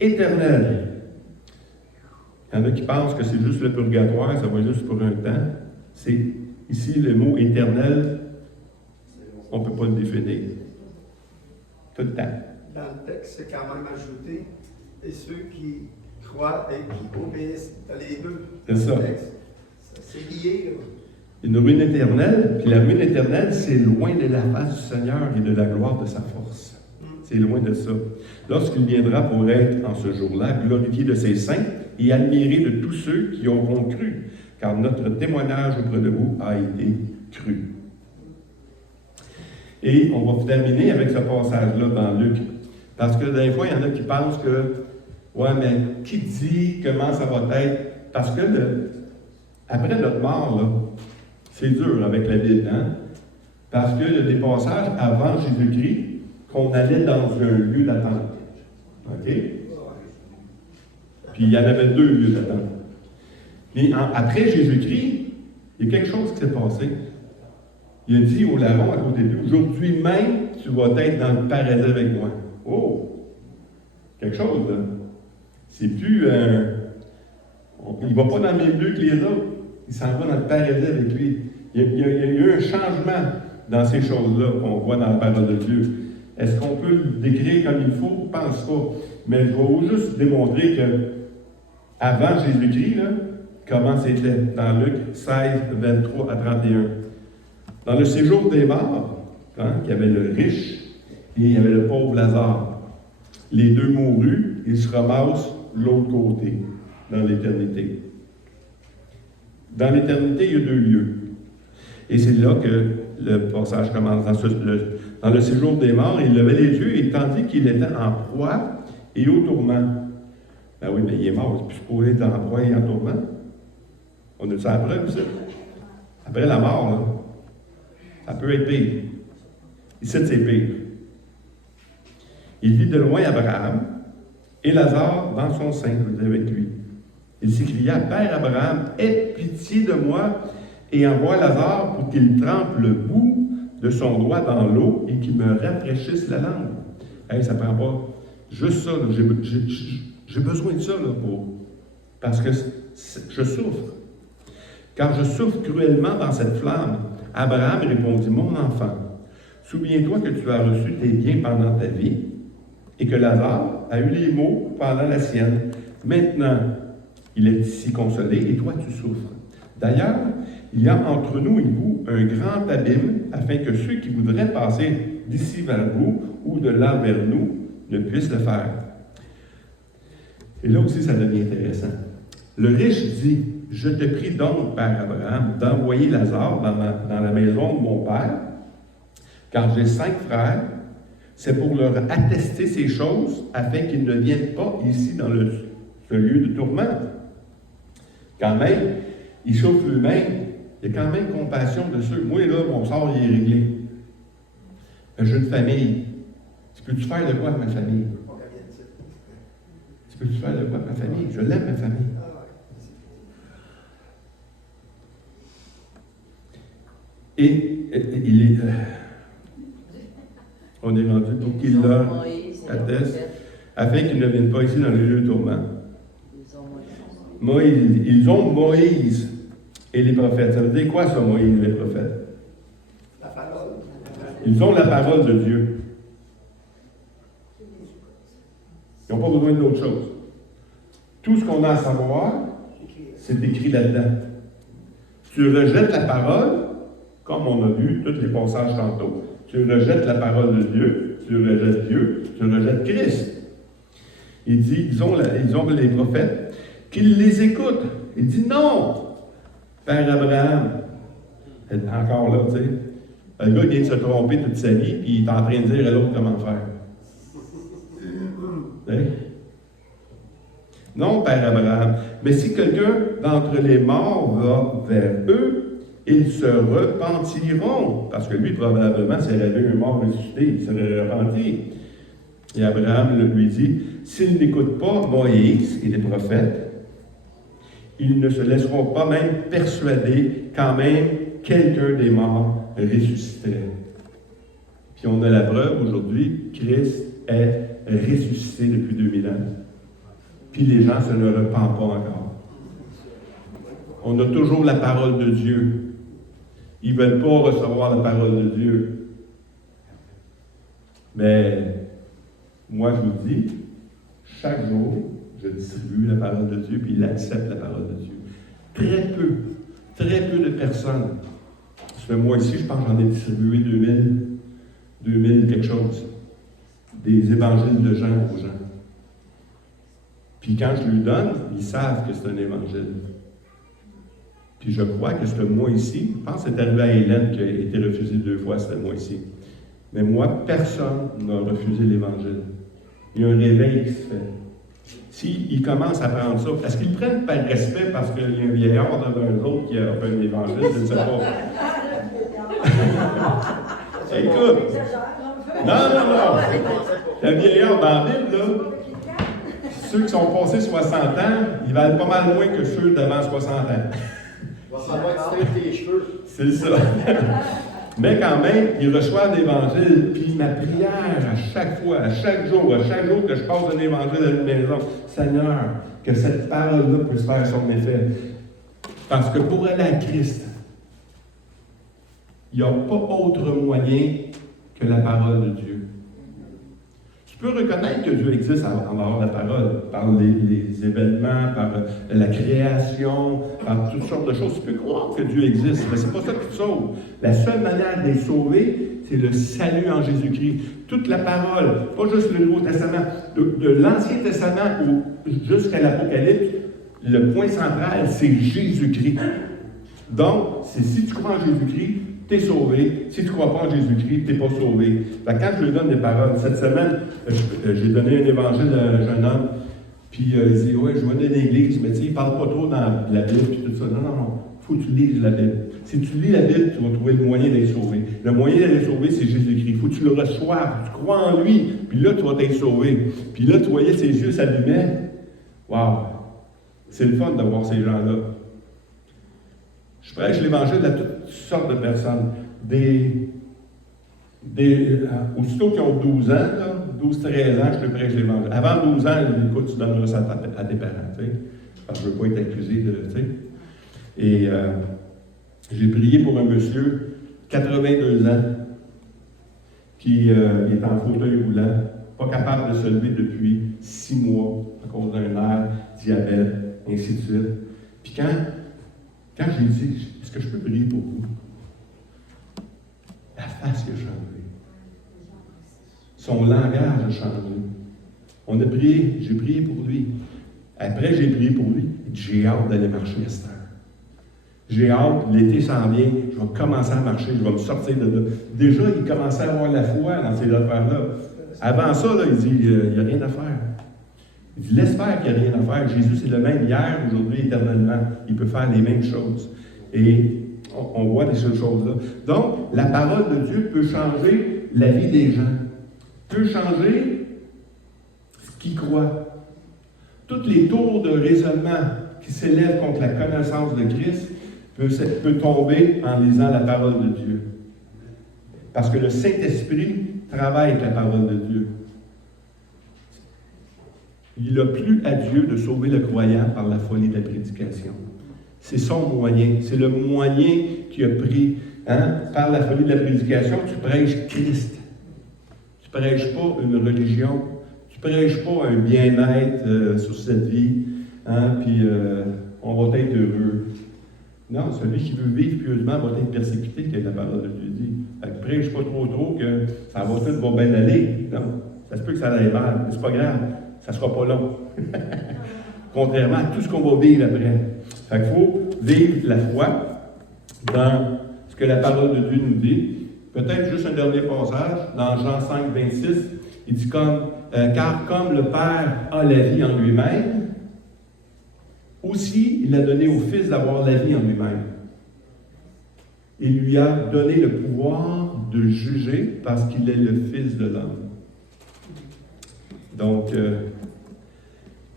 éternelle. Il y en a qui pensent que c'est juste le purgatoire, ça va juste pour un temps. C'est ici le mot éternel, on ne peut pas le définir. Tout le temps. Dans le texte, c'est quand même ajouté, et ceux qui croient et qui obéissent, les deux. C'est ça. C'est lié, là. Une ruine éternelle, puis la ruine éternelle, c'est loin de la face du Seigneur et de la gloire de sa force. C'est loin de ça. Lorsqu'il viendra pour être, en ce jour-là, glorifié de ses saints et admiré de tous ceux qui auront cru, car notre témoignage auprès de vous a été cru. Et on va terminer avec ce passage-là dans Luc. Parce que des fois, il y en a qui pensent que, ouais, mais qui dit comment ça va être? Parce que après notre mort, là, c'est dur avec la Bible, hein? Parce qu'il y a des passages avant Jésus-Christ qu'on allait dans un lieu d'attente. OK? Puis il y en avait 2 lieux d'attente. Mais après Jésus-Christ, il y a quelque chose qui s'est passé. Il a dit au larron à côté de lui, aujourd'hui même, tu vas être dans le paradis avec moi. Oh! Quelque chose, là. C'est plus il ne va pas dans le même lieu que les autres. Il s'en va dans le paradis avec lui. Il y a eu un changement dans ces choses-là qu'on voit dans la parole de Dieu. Est-ce qu'on peut le décrire comme il faut? Je pense pas. Mais je vais juste démontrer que avant Jésus-Christ, là, comment c'était dans Luc 16, 23 à 31. Dans le séjour des morts, il y avait le riche et il y avait le pauvre Lazare. Les 2 mourus, ils se ramassent de l'autre côté, dans l'éternité. Dans l'éternité, il y a 2 lieux. Et c'est là que le passage commence. Dans le séjour des morts, il levait les yeux et tandis qu'il était en proie et au tourment. Ben oui, mais il est mort, c'est plus pour être en proie et en tourment. On a ça après, ça. Après la mort, là, ça peut être pire. Ici, c'est pire. Il vit de loin Abraham et Lazare dans son sein, avec lui. Il s'écria, Père Abraham, aie pitié de moi et envoie Lazare pour qu'il trempe le bout de son doigt dans l'eau et qu'il me rafraîchisse la langue. Hey, ça ne prend pas juste ça. J'ai besoin de ça là, parce que je souffre. Car je souffre cruellement dans cette flamme. Abraham répondit, mon enfant, souviens-toi que tu as reçu tes biens pendant ta vie et que Lazare a eu les maux pendant la sienne. Maintenant, il est ici consolé et toi tu souffres. D'ailleurs, il y a entre nous et vous un grand abîme afin que ceux qui voudraient passer d'ici vers vous ou de là vers nous ne puissent le faire. Et là aussi, ça devient intéressant. Le riche dit, je te prie donc, Père Abraham, d'envoyer Lazare dans la maison de mon père, car j'ai 5 frères. c'est pour leur attester ces choses afin qu'ils ne viennent pas ici dans ce lieu de tourment. Quand même, il souffle lui-même, il y a quand même compassion de ceux. Moi, là, mon sort, il est réglé. J'ai une famille. Tu peux-tu faire de quoi avec ma famille? Tu peux-tu faire de quoi avec ma famille? Je l'aime, ma famille. Et il est. On est rendu pour qu'il leur atteste, afin qu'ils ne viennent pas ici dans le lieu de tourment. Ils ont Moïse et les prophètes. Ça veut dire quoi, ça, Moïse et les prophètes? La parole. Ils ont la parole de Dieu. Ils n'ont pas besoin d'autre chose. Tout ce qu'on a à savoir, c'est écrit là-dedans. Tu rejettes la parole, comme on a vu tous les passages tantôt. Tu rejettes la parole de Dieu, tu rejettes Christ. Il dit, ils ont les prophètes, qu'ils les écoutent. Il dit non, Père Abraham. Encore là, tu sais. Le gars vient de se tromper toute sa vie, puis il est en train de dire à l'autre comment faire. Non, Père Abraham. Mais si quelqu'un d'entre les morts va vers eux, ils se repentiront. Parce que lui, probablement, s'il avait un mort ressuscité, il serait repenti. Et Abraham lui dit, s'ils n'écoutent pas Moïse et les prophètes, ils ne se laisseront pas même persuader quand même quelqu'un des morts ressusciterait. Puis on a la preuve aujourd'hui, Christ est ressuscité depuis 2000 ans. Puis les gens se ne repentent pas encore. On a toujours la parole de Dieu. Ils ne veulent pas recevoir la parole de Dieu. Mais moi, je vous dis, chaque jour, je distribue la parole de Dieu, puis il accepte la parole de Dieu. Très peu de personnes. Ce mois-ci, je pense que j'en ai distribué 2000 quelque chose. Des évangiles de gens aux gens. Puis quand je lui donne, ils savent que c'est un évangile. Puis je crois que ce mois-ci, je pense que c'est arrivé à Hélène qui a été refusée 2 fois ce mois-ci. Mais moi, personne n'a refusé l'Évangile. Il y a un réveil qui se fait. S'ils commencent à prendre ça, est-ce qu'ils prennent par respect parce qu'il y a un vieillard devant eux autres qui a fait un évangile? Je ne sais pas. Écoute. Non. Le vieillard dans la Bible, là, ceux qui sont passés 60 ans, ils valent pas mal moins que ceux d'avant 60 ans. Ça va être tes cheveux. C'est ça. Mais quand même, ils reçoivent l'Évangile, puis ma prière à chaque fois, à chaque jour que je passe un Évangile à une maison, Seigneur, que cette parole-là puisse faire son effet. Parce que pour aller à Christ, il n'y a pas autre moyen que la parole de Dieu. Tu peux reconnaître que Dieu existe en dehors de la parole, par les événements, par la création, par toutes sortes de choses. Tu peux croire que Dieu existe, mais ce n'est pas ça qui te sauve. La seule manière d'être sauvé, c'est le salut en Jésus-Christ. Toute la parole, pas juste le Nouveau Testament, de l'Ancien Testament jusqu'à l'Apocalypse, le point central, c'est Jésus-Christ. Donc, si tu crois en Jésus-Christ, tu es sauvé. Si tu ne crois pas en Jésus-Christ, tu n'es pas sauvé. Quand je lui donne des paroles, cette semaine, j'ai donné un évangile à un jeune homme, puis il dit, ouais, je vais dans l'église, mais tu sais, il ne parle pas trop dans la Bible, puis tout ça. Non. Il faut que tu lises la Bible. Si tu lis la Bible, tu vas trouver le moyen d'être sauvé. Le moyen d'être sauvé, c'est Jésus-Christ. Il faut que tu le reçoives, tu crois en lui, puis là, tu vas être sauvé. Puis là, tu voyais ses yeux s'allumer. Waouh! C'est le fun de voir ces gens-là. Je prêche l'Évangile à toutes sortes de personnes. Aussitôt qu'ils ont 12 ans, 12-13 ans, je te prêche l'Évangile. Avant 12 ans, écoute, tu donneras ça à tes parents, tu sais, parce que je ne veux pas être accusé de, tu sais. Et j'ai prié pour un monsieur, 82 ans, qui est en fauteuil roulant, pas capable de se lever depuis 6 mois à cause d'un nerf, diabète, ainsi de suite. Puis quand j'ai dit, est-ce que je peux prier pour vous? La face a changé. Son langage a changé. On a prié, j'ai prié pour lui. Après, j'ai prié pour lui. J'ai hâte d'aller marcher à cette heure. J'ai hâte, l'été s'en vient, je vais commencer à marcher, je vais me sortir de là. Déjà, il commençait à avoir la foi dans ces affaires-là. Avant ça, là, il dit, il n'y a rien à faire. Il dit, laisse faire qu'il n'y a rien à faire. Jésus, c'est le même hier, aujourd'hui, éternellement. Il peut faire les mêmes choses. Et on voit ces choses-là. Donc, la parole de Dieu peut changer la vie des gens. Peut changer ce qu'ils croient. Toutes les tours de raisonnement qui s'élèvent contre la connaissance de Christ peut tomber en lisant la parole de Dieu. Parce que le Saint-Esprit travaille avec la parole de Dieu. Il n'a plus à Dieu de sauver le croyant par la folie de la prédication. C'est son moyen. C'est le moyen qu'il a pris. Par la folie de la prédication, tu prêches Christ. Tu ne prêches pas une religion. Tu ne prêches pas un bien-être sur cette vie. Puis on va être heureux. Non, celui qui veut vivre pieusement va être persécuté, comme la parole de Dieu dit. Fait que prêche pas trop que ça va tout va bien aller. Non, ça se peut que ça aille mal, mais c'est pas grave. Ça ne sera pas long. Contrairement à tout ce qu'on va vivre après. Fait qu'il faut vivre la foi dans ce que la parole de Dieu nous dit. Peut-être juste un dernier passage, dans Jean 5, 26, il dit car comme le Père a la vie en lui-même, aussi il a donné au Fils d'avoir la vie en lui-même. Il lui a donné le pouvoir de juger parce qu'il est le Fils de l'homme. Donc,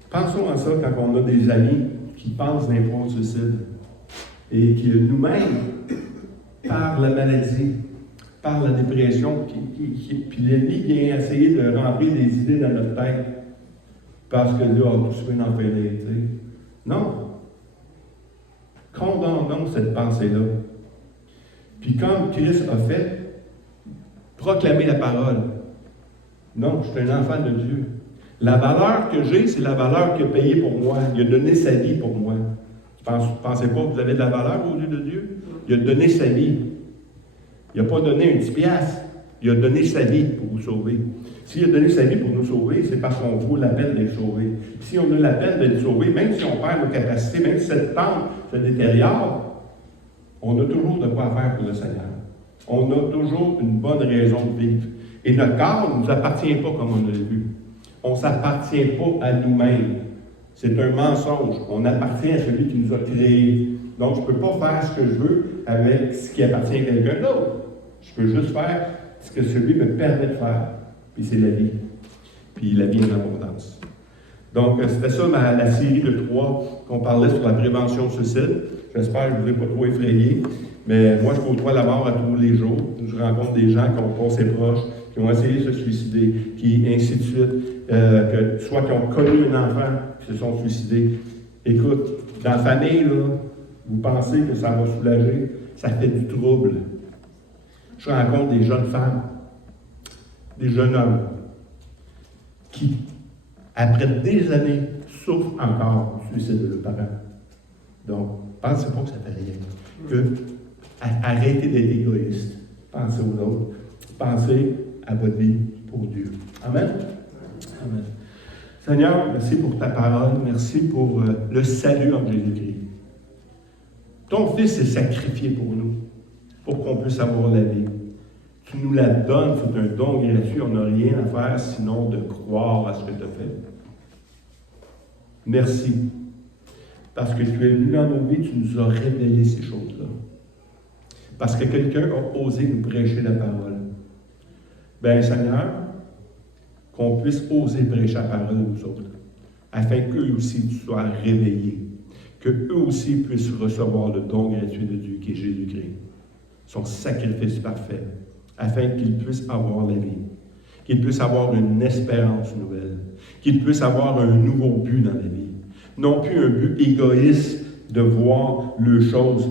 pensons à ça quand on a des amis qui pensent d'un point de suicide et qui nous-mêmes, par la maladie, par la dépression, puis l'ennemi vient essayer de remplir des idées dans notre tête parce que là, tout se fait dans le tu sais. Non. Condamnons cette pensée-là. Puis comme Christ a fait, proclamer la parole. Non, je suis un enfant de Dieu. La valeur que j'ai, c'est la valeur qu'il a payée pour moi. Il a donné sa vie pour moi. Vous ne pensez pas que vous avez de la valeur aux yeux de Dieu? Il a donné sa vie. Il n'a pas donné un petit piastre. Il a donné sa vie pour vous sauver. S'il a donné sa vie pour nous sauver, c'est parce qu'on vaut la peine d'être sauvé. Si on a la peine d'être sauvé, même si on perd nos capacités, même si cette tente se détériore, on a toujours de quoi faire pour le Seigneur. On a toujours une bonne raison de vivre. Et notre corps ne nous appartient pas comme on l'a vu. On ne s'appartient pas à nous-mêmes. C'est un mensonge. On appartient à celui qui nous a créés. Donc, je ne peux pas faire ce que je veux avec ce qui appartient à quelqu'un d'autre. Je peux juste faire ce que celui me permet de faire. Puis c'est la vie. Puis la vie en abondance. Donc, c'était ça la série de 3 qu'on parlait sur la prévention du suicide. J'espère que je ne vous ai pas trop effrayé. Mais moi, je côtoie la mort à tous les jours. Je rencontre des gens qui ont passé proches, qui ont essayé de se suicider, qui ainsi de suite, soit qui ont connu un enfant qui se sont suicidés. Écoute, dans la famille, là, vous pensez que ça va soulager, ça fait du trouble. Je rencontre des jeunes femmes, des jeunes hommes, qui, après des années, souffrent encore du suicide de leurs parents. Donc, pensez pas que ça fait rien. Arrêtez d'être égoïste. Pensez aux autres. Pensez à votre vie pour Dieu. Amen? Amen. Seigneur, merci pour ta parole. Merci pour le salut en Jésus-Christ. Ton Fils s'est sacrifié pour nous, pour qu'on puisse avoir la vie. Tu nous la donnes, c'est un don gratuit. On n'a rien à faire sinon de croire à ce que tu as fait. Merci. Parce que tu es venu dans nos vies, tu nous as révélé ces choses-là. Parce que quelqu'un a osé nous prêcher la parole. Bien, Seigneur, qu'on puisse oser prêcher la parole aux autres, afin qu'eux aussi soient réveillés, qu'eux aussi puissent recevoir le don gratuit de Dieu, qui est Jésus-Christ, son sacrifice parfait, afin qu'ils puissent avoir la vie, qu'ils puissent avoir une espérance nouvelle, qu'ils puissent avoir un nouveau but dans la vie. Non plus un but égoïste de voir les choses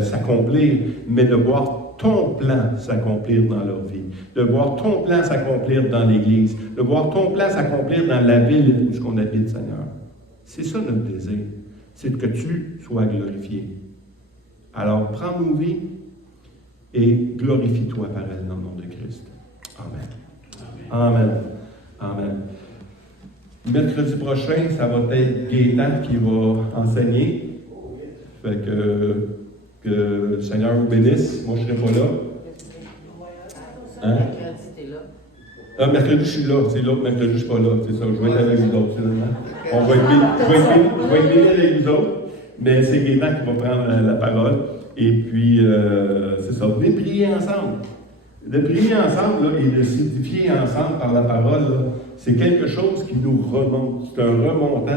s'accomplir, mais de voir ton plan s'accomplir dans leur vie, de voir ton plan s'accomplir dans l'Église, de voir ton plan s'accomplir dans la ville où on habite, Seigneur. C'est ça notre désir, c'est que tu sois glorifié. Alors, prends nos vies et glorifie-toi par elle dans le nom de Christ. Amen. Amen. Amen. Mercredi prochain, ça va être Gaétan qui va enseigner. Fait que le Seigneur vous bénisse. Moi, je ne serai pas là. Hein? Mercredi, je suis là. C'est l'autre mercredi, je ne suis pas là. C'est ça. Je vais être avec vous autres, finalement. Je vais être béni avec vous autres. Mais c'est Gaétan qui va prendre la parole. Et puis, c'est ça. Venez prier ensemble. De prier ensemble là, et de s'édifier ensemble par la parole, là, c'est quelque chose qui nous remonte. C'est un remontant.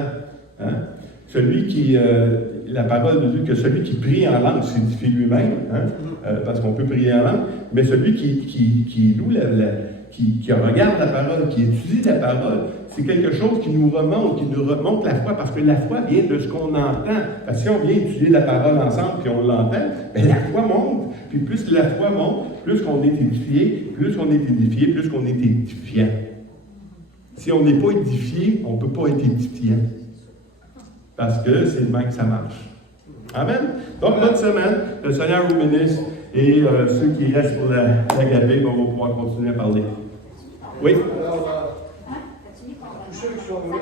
Hein? Celui qui, la parole de Dieu, que celui qui prie en langue s'édifie lui-même, hein? Parce qu'on peut prier en langue, mais celui qui loue qui regarde la parole, qui étudie la parole, c'est quelque chose qui nous remonte la foi, parce que la foi vient de ce qu'on entend. Parce que si on vient étudier la parole ensemble, puis on l'entend, bien la foi monte. Puis plus la foi monte, plus qu'on est édifié, plus qu'on est édifiant. Si on n'est pas édifié, on ne peut pas être édifiant. Parce que c'est le même que ça marche. Amen. Donc, bonne semaine. Le Seigneur vous bénisse. Et ceux qui restent pour l'agapé vont pouvoir continuer à parler. Oui? Alors, tous ceux qui sont là,